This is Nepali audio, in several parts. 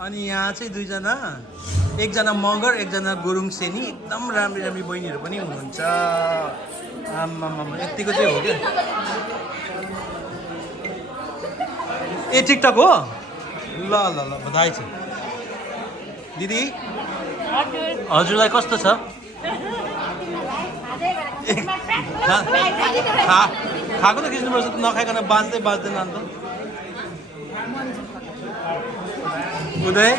अनि यहाँ चाहिँ दुईजना, एकजना मगर एकजना गुरुङ सेनी, एकदम राम्री राम्री बहिनीहरू पनि हुनुहुन्छ। आम्मामा यतिको चाहिँ हो क्या। ए टिकटक हो? ल ल ल बधाई छ दिदी। हजुरलाई कस्तो छ? खाएको त खिच्नुपर्छ, नखाइकन बाँच्दैन अन्त। उदय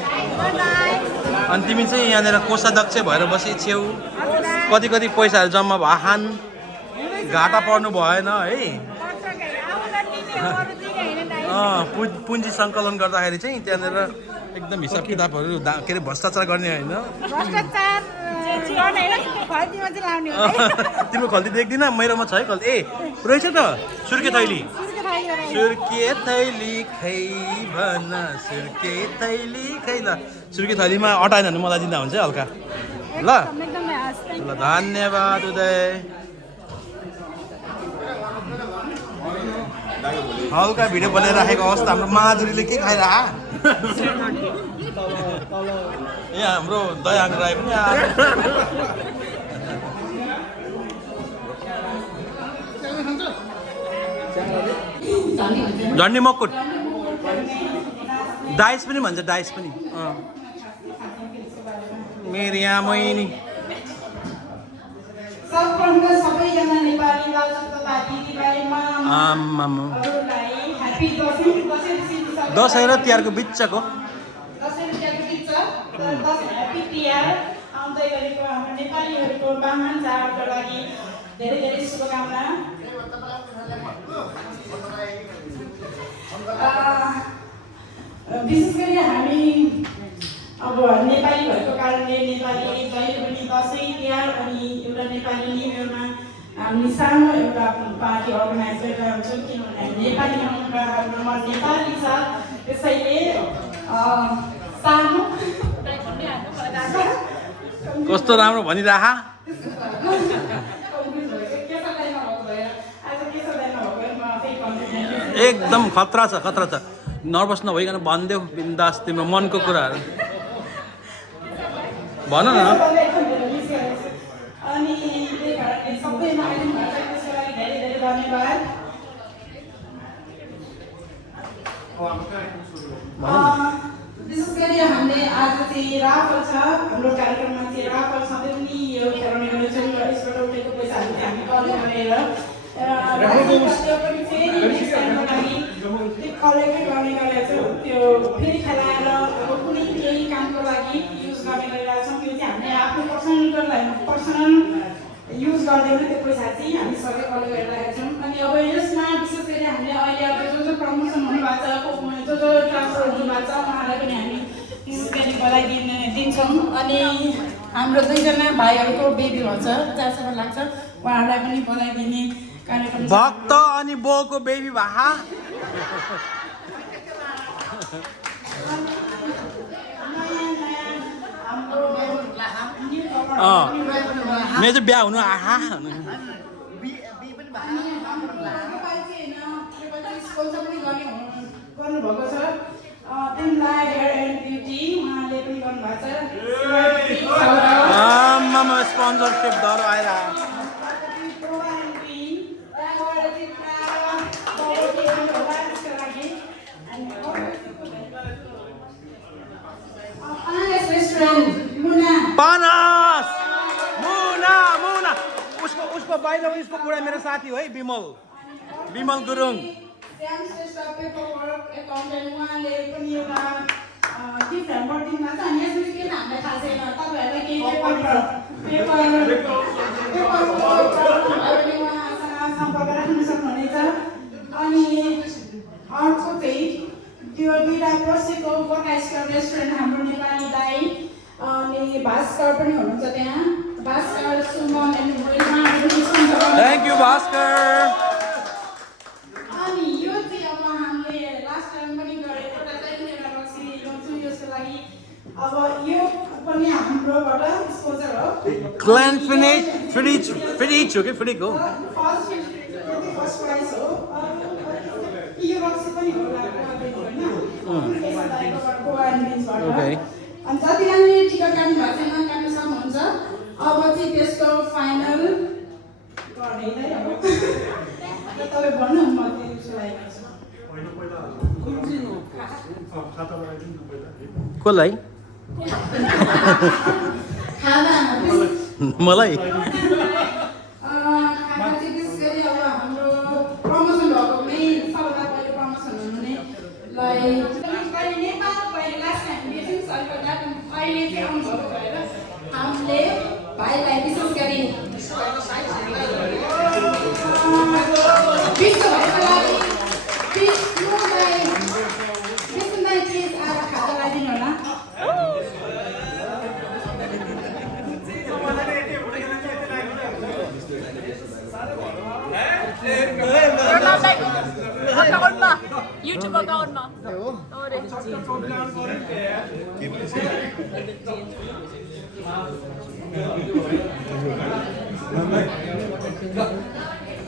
अनि तिमी चाहिँ यहाँनिर कोषाध्यक्ष भएर बसी छेउ, कति कति पैसाहरू जम्मा भयो, खान घाटा पर्नु भएन है। पुँजी सङ्कलन गर्दाखेरि चाहिँ त्यहाँनिर एकदम हिसाब किताबहरू के अरे भ्रष्टाचार गर्ने होइन। तिम्रो खल्ती देख्दिन, मेरोमा छ है खल्ती। ए रहेछ त सुर्के थैली, सुर्के थैली खै भन, सुर्के थैली खै। ल सुर्के थैलीमा अटाएन भने मलाई दिँदा हुन्छ है हल्का। ल ल धन्यवाद उदय। हल्का भिडियो बनाइराखेको अवस्था हाम्रो माधुरीले के खाइरह। ए हाम्रो दयाङ राई पनि झन्डी मकुट डाइस पनि भन्छ, डाइस पनि। मेरो यहाँ मैनी दसैँ र तिहारको बिचको आउँदै गरेको हाम्रो नेपालीहरूको वाहन चाडको लागि धेरै धेरै शुभकामना। विशेष गरी हामी अब नेपाली भएको कारणले नेपाली जहिले पनि दसैँ तिहार अनि एउटा नेपाली न्यु इयरमा हामी सानो एउटा पार्टी अर्गनाइज गरेर हुन्छौँ, किनभने नेपाली हाम्रो नेपाली छ, त्यसैले सानो कस्तो राम्रो भनिराख। एकदम खतरा छ, खतरा छ। नर्भस नभइकन भनिदेऊ बिन्दास, तिम्रो मनको कुराहरू भन न। विशेष गरी हामीले आज चाहिँ राफल छ, हाम्रो कार्यक्रममा चाहिँ राफल सधैँ पनि यो खेलाउने गर्नेछौँ र यसबाट उठेको पैसाहरू चाहिँ हामी कलेक्ट गरेर कलेक्ट गर्ने गरेर चाहिँ त्यो फेरि खेलाएर अब कुनै केही कामको लागि युज गर्ने गरिरहेको छौँ। त्यो चाहिँ हामीले आफ्नो पर्सनल युज गर्दैन, त्यो पैसा चाहिँ हामी सबै कलेक्ट गरिरहेका छौँ। अनि अब यसमा विशेष गरी हामीले अहिले अब जो प्रमोसन हुनुभएको छ, जो ट्रान्सफर हुनुभएको छ, उहाँलाई पनि हामी विशेष गरी बधाई दिन्छौँ। अनि हाम्रो दुईजना भाइहरूको बेबी भन्छ, जहाँसम्म लाग्छ उहाँहरूलाई पनि बधाई दिने कार्यक्रम। भक्त अनि बोको बेबी भा मेरो चाहिँ बिहा हुनु आहा गर्नुभएको छ। तिमीलाई हेयर एन्ड ब्युटी उहाँले पनि गर्नुभएको छ। स्पोन्सरसिप दर आएर पानस मुना मुना उसको बाहिर उसको बुढा मेरो साथी हो है, विमल गुरुङ। सम्पर्क राख्न सक्नुहुनेछ। अनि अर्को चाहिँ त्यो बिरा पर्सेको बकाइस्कर रेस्टुरेन्ट हाम्रो नेपाली दाई अनि भास्कर पनि हुनुहुन्छ त्यहाँ। Bhaskar Suman thank you Bhaskar. अनि यो चाहिँ अब हामीले लास्ट टाइम पनि गरेको यसको लागि अब यो पनि हाम्रोबाट स्पोन्सर हो। क्ल्यान फ्रिज हो कि फ्रिक हो? फर्स्ट प्राइस हो। यो रक्सी पनि हो अफिसबाट Okay. अनि जतिजनाले टिकट काट्नु भएको छैन काट्नु सक्नुहुन्छ अब चाहिँ त्यसको फाइनल गर्ने है अब तपाईँ भन्नु म त्यो सुनाइदिन्छु कसलाई खाना मलाई खाना चाहिँ विशेष गरी अब हाम्रो प्रमोसन भएको मेन सबभन्दा पहिले प्रमोसन हुनु नै कहिले नेपाल कहिले लास्ट टाइम बेसी सरकार अहिले चाहिँ आउनु सुरु भएर हामीले भाइलाई विशेष गरी विश्वभरिको लागि विष्णुलाई प्लिज आएर खाता लगाइदिनु होला YouTube account ma.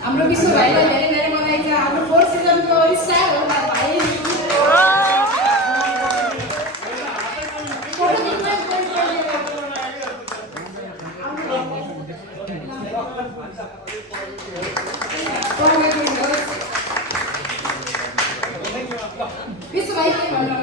हाम्रो विश्व भाइलाई धेरै धेरै बधाई छ हाम्रो 4th सिजनको स्टार हो भाइ विश्व भाइ के भन्नु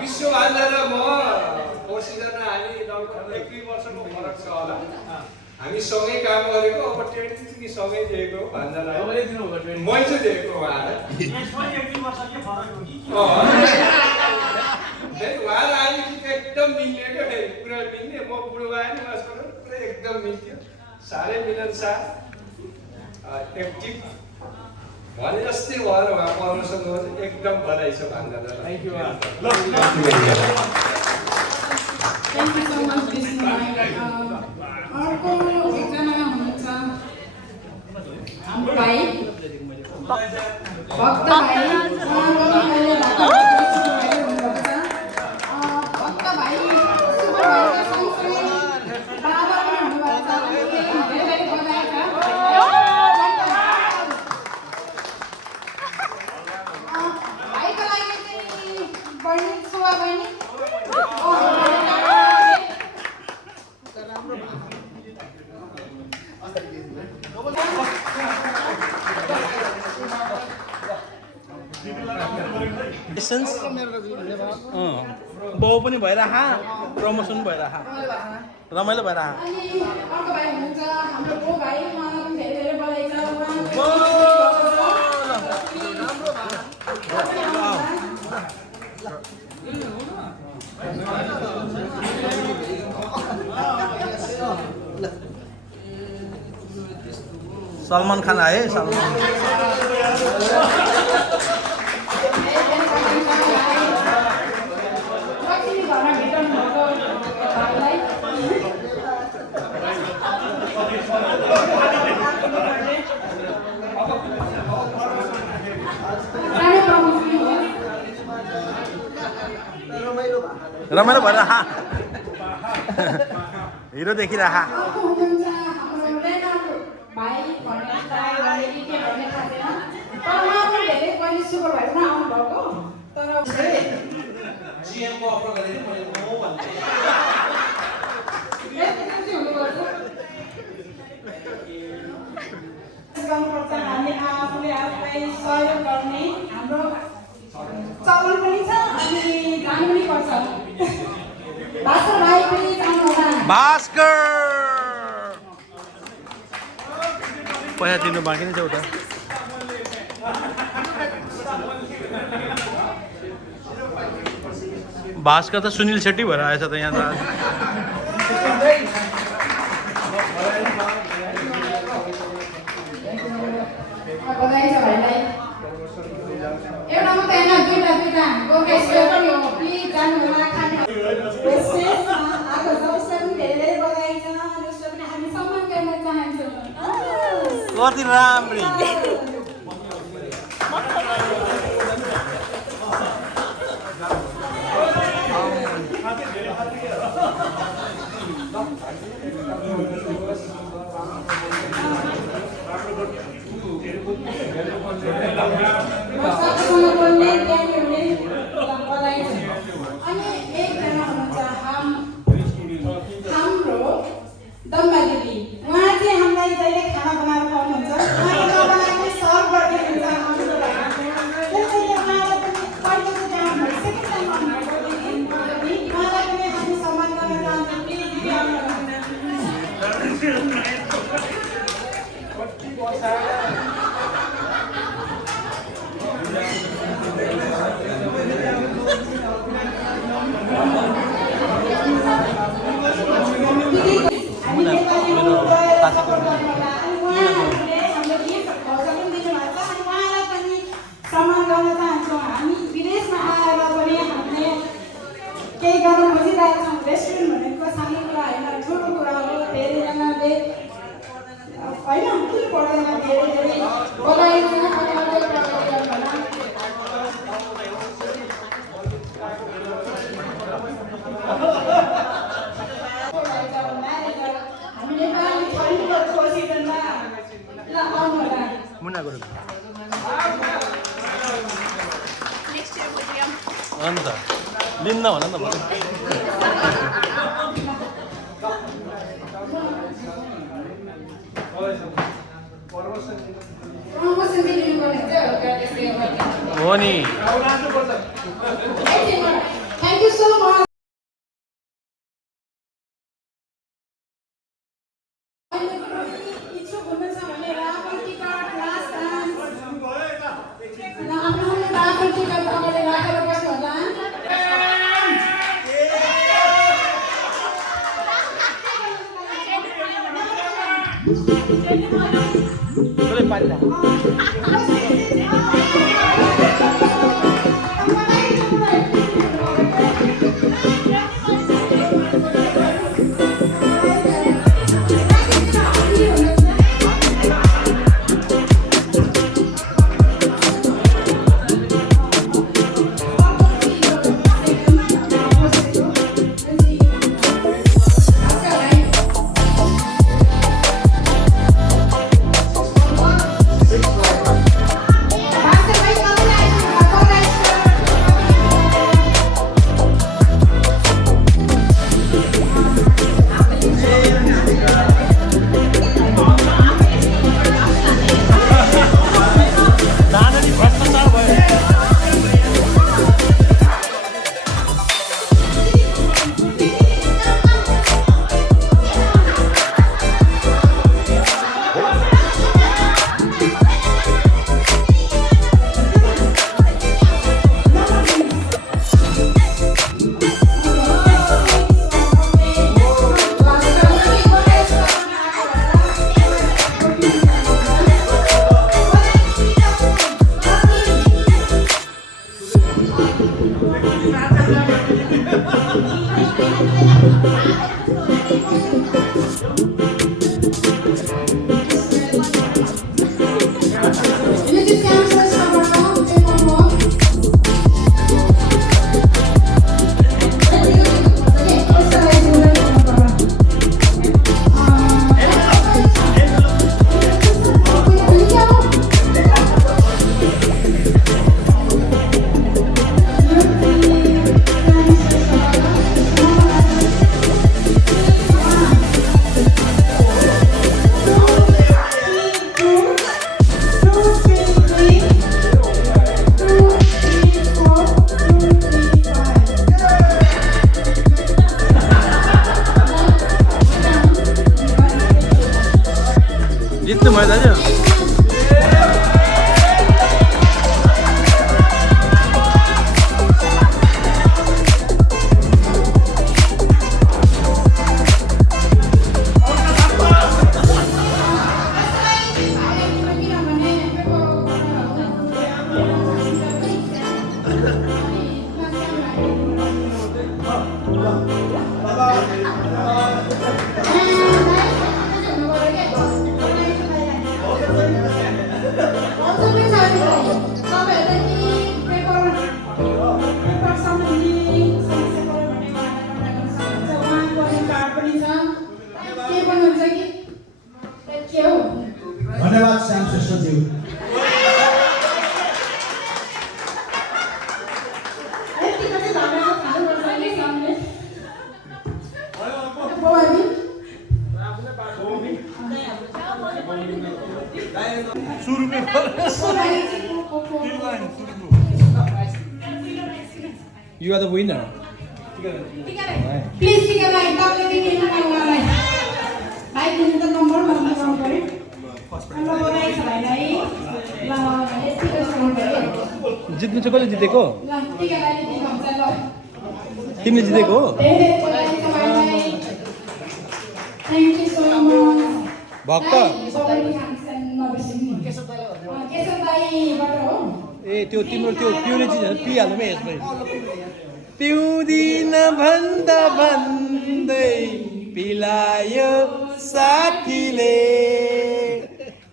विश्वभान्दा र म कोर्सिजना हामी लगभग 1-2 वर्षको फरक छ होला हामी सँगै काम गरेको अब ट्रेनिङ चाहिँ सँगै दिएको भन्दालाई मैले चाहिँ दिएको उहाँलाई उहाँलाई अहिले एकदम मिल्ने क्या पुरा मिल्ने म बुढो भए नि उहाँसँग पुरा एकदम मिल्थ्यो साह्रै मिलनसार एक्टिभ भने जस्तै भएर उहाँ प्रमोसन गर्नु एकदम बधाई छ भन्दालाई Thank you so much, Vishnu. अर्को एकजना हुनुहुन्छ हाम्रो भाइ भक्त भाइ उहाँको मैले भक्त भाइ सुपर भाइको सँगसँगै बाबा पनि हुनुभएको छ धेरै धेरै बधाई छ भाइको लागि चाहिँ बहिनी सुवा बहिनी बाउ पनि भइरह प्रमोसन भइरह रमाइलो भइरह अनि अर्को भाइ हुनुहुन्छ हाम्रो बो भाइ उहाँलाई पनि धेरै धेरै बधाई छ सलमान खान आए सलमान रमाइलो भइरह हिरो देखिरह अर्को हुनुहुन्छ हाम्रो रेनाको भाइ भन्ने ट्राई गर्ने कि के भन्ने थाहा छैन तर उहाँ पनि धेरै पहिले सुपर भाइमा आउनुभएको तर जिएमको अफर गरेँ मैले म भन्थे गर्नुपर्छ हामी आफूले आफूलाई सहयोग गर्ने हाम्रो चलन पनि छ अनि जानु पनि पर्छ भास्कर भाइ पनि जानु होला भास्कर पैसा तिर्नु बाँकी नै छ उता भास्कर त सुनिल शेट्टी भएर आएछ त यहाँ त बधाई छ भाइलाई एउटा मात्रै होइन दुईटा गोर्खा स्टोर पनि हो प्लिज जानु होला खानु आएको छ उसलाई पनि धेरै धेरै बधाई छ अनि उसलाई पनि हामी सम्मान गर्न चाहन्छौँ कति राम्री केही गर्न खोजिरहेका छौँ। रेस्टुरेन्ट भनेको सानो कुरा होइन, ठुलो कुरा हो। धेरैजनाले होइन के पढ्दैन, धेरै धेरै पढाइमा अगाडि गर्नुहोला। हामी नेपाली थरीको खोजिँदैमा ल आउनुहोला। मुना गरौँ Next year, William. अन्त लिन्न भन न भन प्रमोसन दिनुपर्ने चाहिँ हल्का त्यस्तै हो। हो नि Thank you so much. इच्छुक हुनुहुन्छ भने राफल टिकट लास्ट डान्स आफ्नो राफल टिकट अगाडि राखेर बस्नु होला। कसले पारिला जित्नु भयो दाजु धन्यवाद Shyam श्रेष्ठज्यू। You are the winner. Please take a line. Tap the ring in the line. I didn't the number of the number. जित्नु चाहिँ कसले जितेको तिमीले जितेको हो भक्त ए त्यो तिम्रो त्यो पिउने चिजहरू पिइहाल्नु यसमै पिउँदिन भन्दा भन्दै पिलायो साथीले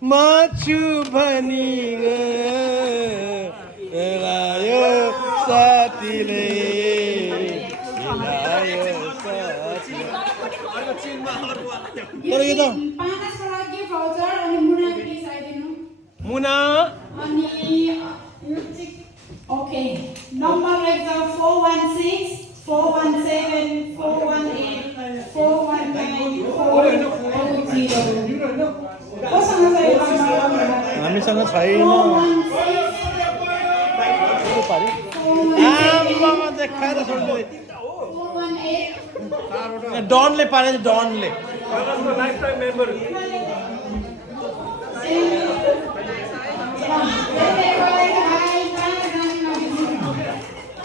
म छु भनी पिलायो साथीले पिलायो साथीले तर यो त पाँचको लागि भाउचर अनि मुना प्लिज आइदिनु मुना अनि यो चाहिँ ओके नम्बर रहेछ 416 417 418 419 420 कोसँग छ यो नम्बर हामीसँग छैन आम्मामा देखाएर छोड्दै 418 डनले पारे डनले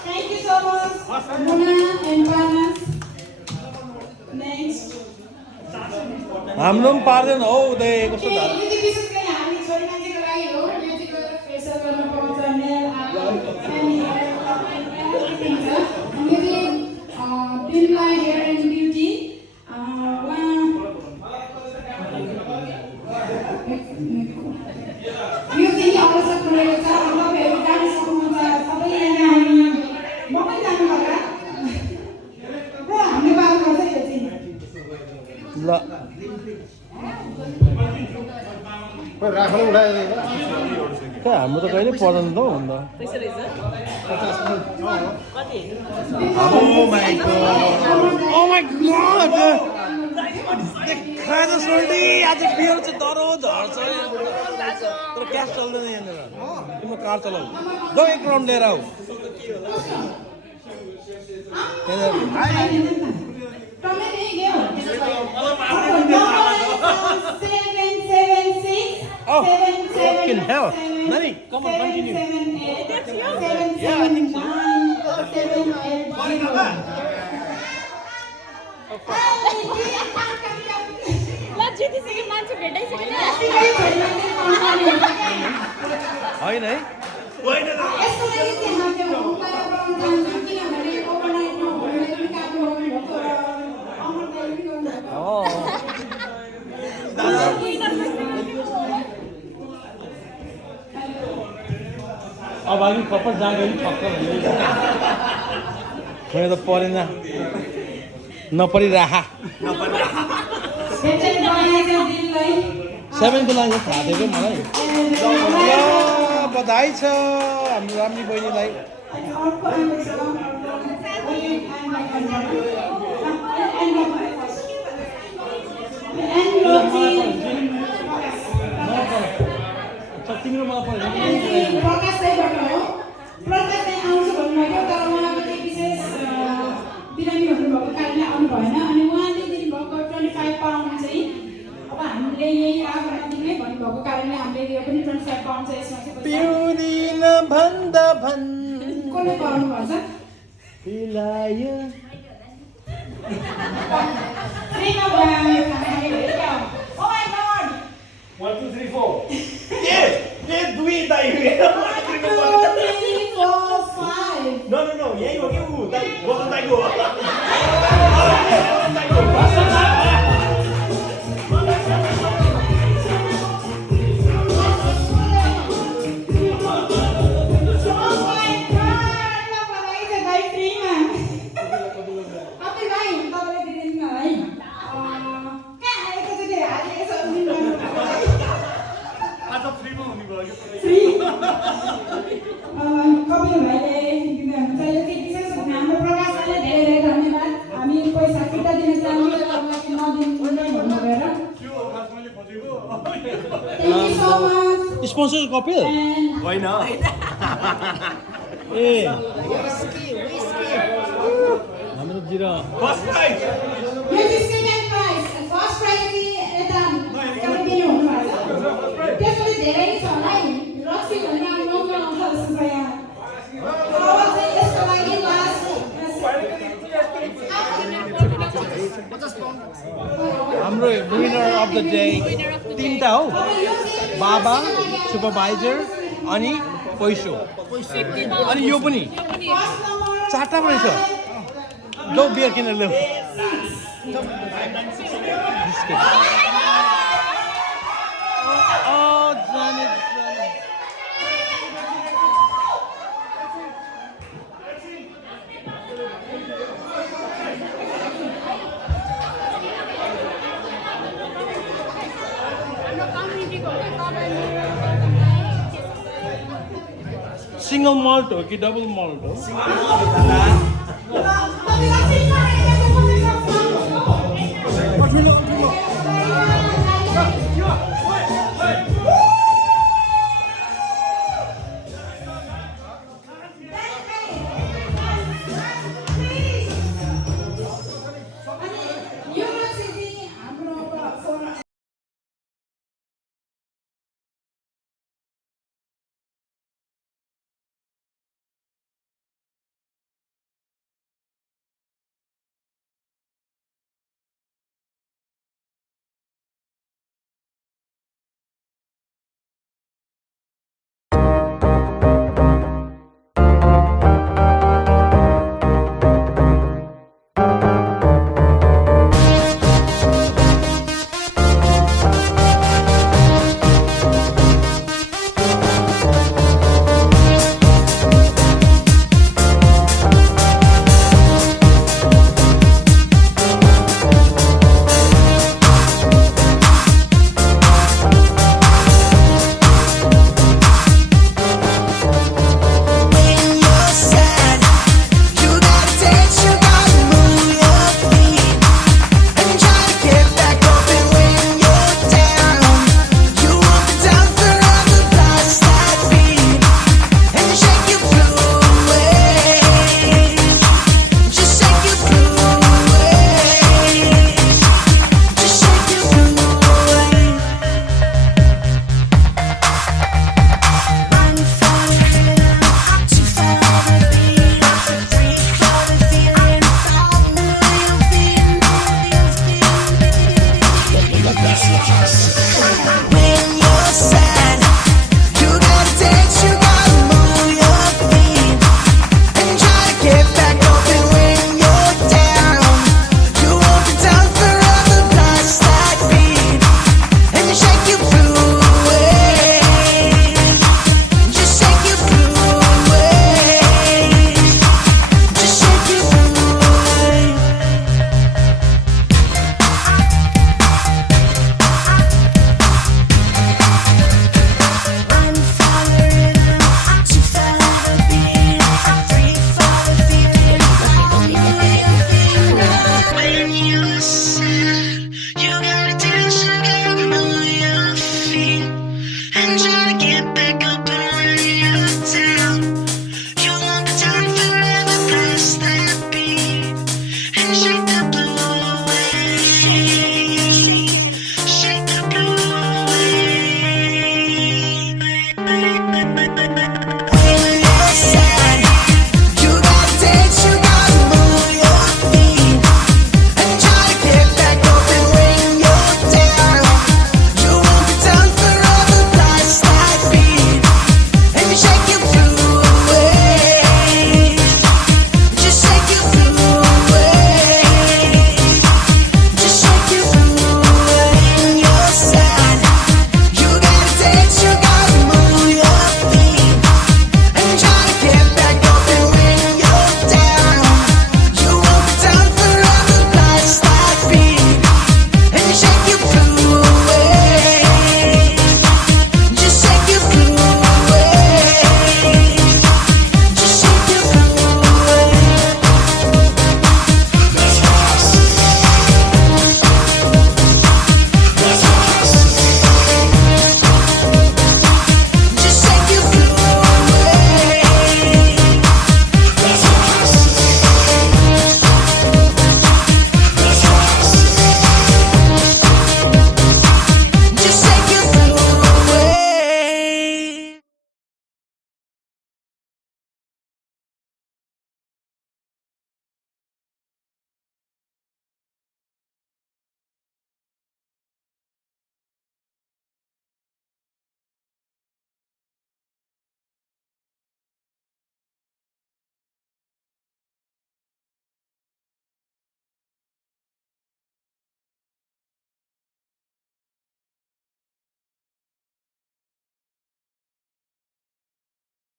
Thank you so much, Muna and Panas. Next. हाम्रो पनि पार्दैन हौ उदय कस्तो धार यो चाहिँ विशेष गरी हामी छोरी मान्छेको लागि हो। यो चाहिँ गएर फेसियल गर्न पाउँछ, नेल आर्ट, अनि everything छ। अनि यो चाहिँ Dreamline Hair and Beauty, यो चाहिँ आवश्यक परेको छ। तपाईँहरू जान सक्नुहुन्छ। सबै यहाँ हामी म पनि जानु होला। र हामीले बात गर्छ यो चाहिँ ल राख्नु उठाएर कहाँ हाम्रो त कहिले पर्दैन त हौ अन्त Oh my god! देखाएर सोल्डी आज बियर चाहिँ डह्रो झर्छ तर क्यास चल्दैन यहाँनिर तिम्रो कार चलाऊ जाऊ एक राउन्ड लिएर आऊ Oh, fucking hell. Nani, come on, continue. Yeah, I think so. होइन है अब हामी कपाल जहाँ गयो पक्क मैले त परेन नपरिराखा 7को लागि थाहा थियो क्या मलाई बधाई छ हाम्रो राम्री बहिनीलाई तिम्रो मलाई बिरामी हुनुभएको कारणले आउनु भएन अनि उहाँले दिनुभएको 25 पाउन्ड चाहिँ अब हामीले यही आफूलाई भन्नुभएको कारणले हामीले यो पनि 25 पाउन्ड चाहिँ यसमा चाहिँ पिउँदिन भन्दा कसले पाउनु भन्छ पिलायो फ्रीमा भयो क्या ओ माय गॉड 1 2 3 4 ए दुई दाइ 1 2 3 4 5 नो यही हो कि ऊ दाइ गोदन दाइको स्पोन्सर कपिल होइन ए हाम्रो जिरा फर्स्ट प्राइज हाम्रो विनर अफ द डे तीनटा हो बाबा सुपरभाइजर अनि पैसो अनि यो पनि चारटा रहेछ जाऊ बियर किनेर ल्याऊ बिस्किट जाने सिंगल मल्ट हो कि डबल मल्ट हो